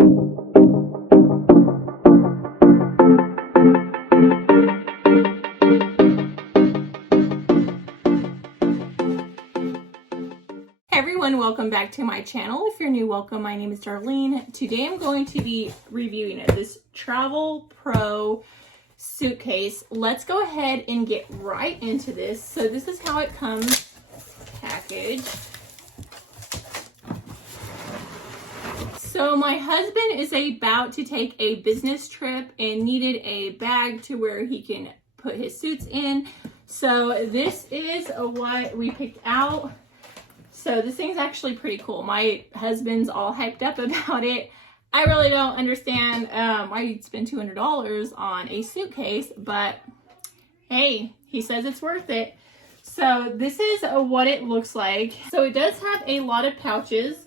Everyone, welcome back to my channel. If you're new, welcome. My name is Darlene. Today I'm going to be reviewing this Travelpro suitcase. Let's go ahead and get right into this. So this is how it comes packaged. So my husband is about to take a business trip and needed a bag to where he can put his suits in. So this is what we picked out. So this thing's actually pretty cool. My husband's all hyped up about it. I really don't understand why you'd spend $200 on a suitcase, but hey, he says it's worth it. So this is what it looks like. So it does have a lot of pouches.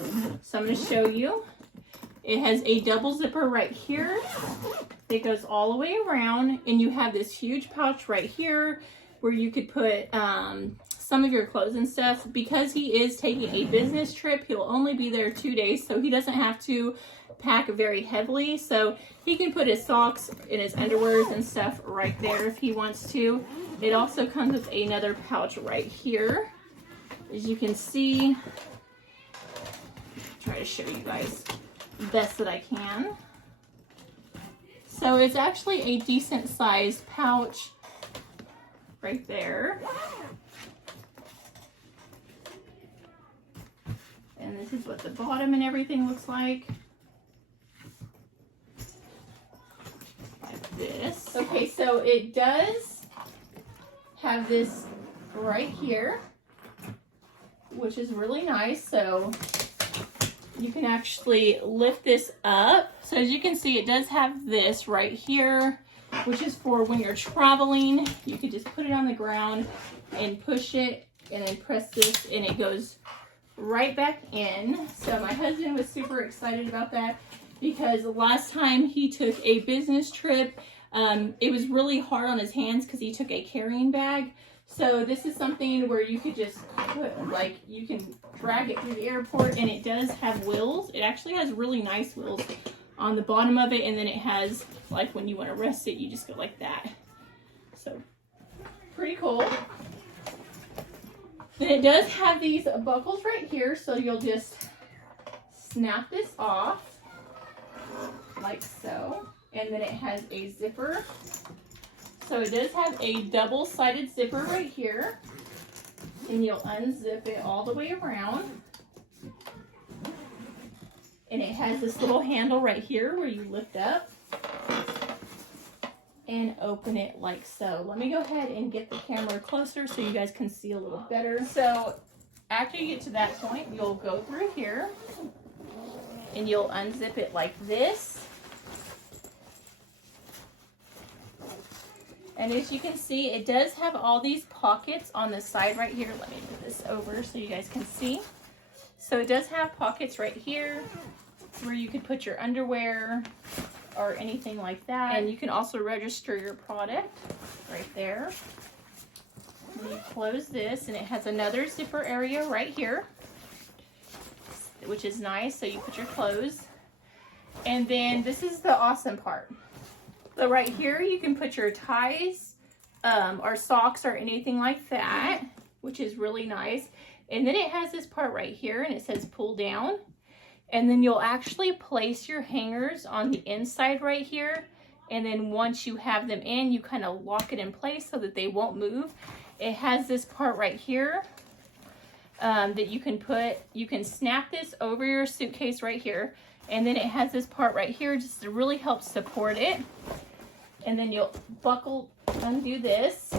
So I'm going to show you. It has a double zipper right here. It goes all the way around, and you have this huge pouch right here where you could put some of your clothes and stuff. Because he is taking a business trip, he'll only be there 2 days, so he doesn't have to pack very heavily. So he can put his socks and his underwears and stuff right there if he wants to. It also comes with another pouch right here. As you can see, try to show you guys best that I can. So it's actually a decent sized pouch right there. And this is what the bottom and everything looks like. Like this. Okay, so it does have this right here, which is really nice. So you can actually lift this up. So as you can see, it does have this right here, which is for when you're traveling. You could just put it on the ground and push it and then press this and it goes right back in. So my husband was super excited about that because the last time he took a business trip, it was really hard on his hands because he took a carrying bag. So this is something where you could just put, like, you can drag it through the airport, and it does have wheels. It actually has really nice wheels on the bottom of it, and then it has, like, when you want to rest it, you just go like that. So pretty cool. Then it does have these buckles right here, so you'll just snap this off like so. And then it has a zipper. So it does have a double-sided zipper right here, and you'll unzip it all the way around. And it has this little handle right here where you lift up and open it like so. Let me go ahead and get the camera closer so you guys can see a little better. So after you get to that point, you'll go through here and you'll unzip it like this. And as you can see, it does have all these pockets on the side right here. Let me move this over so you guys can see. So it does have pockets right here where you could put your underwear or anything like that. And you can also register your product right there. And you close this, and it has another zipper area right here, which is nice. So you put your clothes. And then this is the awesome part. So right here, you can put your ties or socks or anything like that, which is really nice. And then it has this part right here, and it says pull down. And then you'll actually place your hangers on the inside right here. And then once you have them in, you kind of lock it in place so that they won't move. It has this part right here that you can put, you can snap this over your suitcase right here. And then it has this part right here just to really help support it. And then you'll undo this.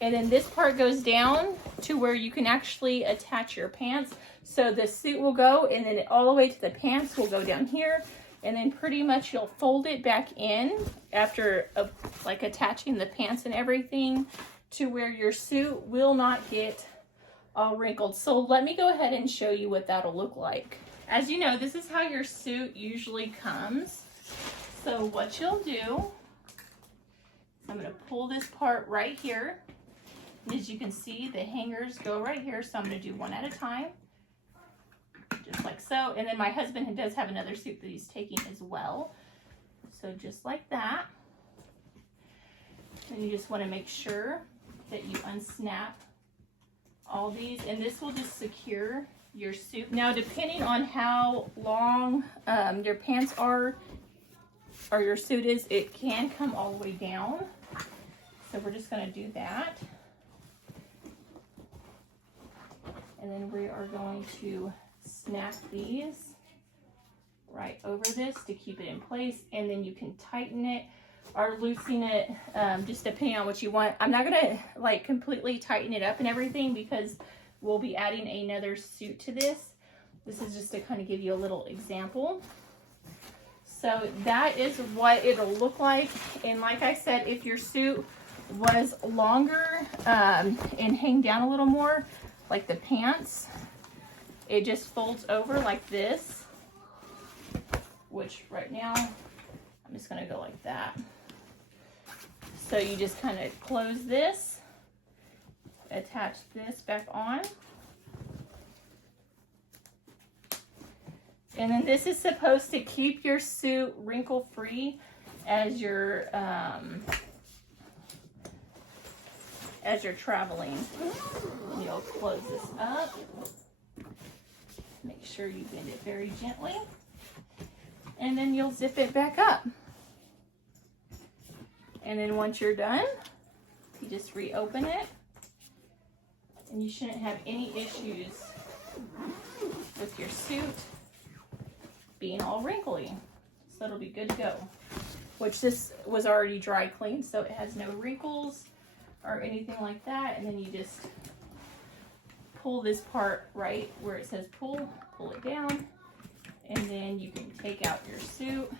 And then this part goes down to where you can actually attach your pants. So the suit will go, and then all the way to the pants will go down here. And then pretty much you'll fold it back in after like attaching the pants and everything to where your suit will not get all wrinkled. So let me go ahead and show you what that'll look like. As you know, this is how your suit usually comes. So what you'll do, I'm going to pull this part right here. And as you can see, the hangers go right here. So I'm going to do one at a time. just like so. And then my husband does have another suit that he's taking as well. So just like that. And you just want to make sure that you unsnap all these, and this will just secure your suit. Now, depending on how long your pants are or your suit is, it can come all the way down. So we're just going to do that. And then we are going to snap these right over this to keep it in place, and then you can tighten it or loosen it, just depending on what you want. I'm not gonna like completely tighten it up and everything because we'll be adding another suit to this. This is just to kind of give you a little example. So that is what it'll look like. And like I said, if your suit was longer and hang down a little more, like the pants, it just folds over like this, which right now I'm just gonna go like that. So you just kind of close this, attach this back on. And then this is supposed to keep your suit wrinkle free as you're traveling. You'll close this up. Make sure you bend it very gently. And then you'll zip it back up. And then once you're done, you just reopen it, and you shouldn't have any issues with your suit being all wrinkly. So it'll be good to go. Which this was already dry cleaned, so it has no wrinkles or anything like that. And then you just pull this part right where it says pull it down, and then you can take out your suit.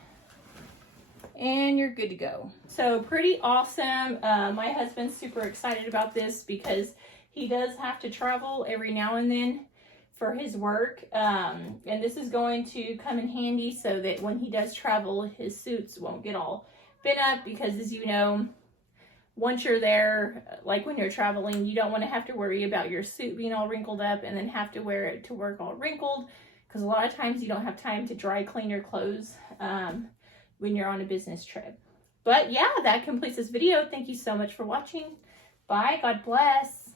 And you're good to go. So pretty awesome. My husband's super excited about this because he does have to travel every now and then for his work. And this is going to come in handy so that when he does travel, his suits won't get all bent up, because as you know, once you're there, like when you're traveling, you don't want to have to worry about your suit being all wrinkled up and then have to wear it to work all wrinkled, because a lot of times you don't have time to dry clean your clothes when you're on a business trip. But yeah, that completes this video. Thank you so much for watching. Bye. God bless.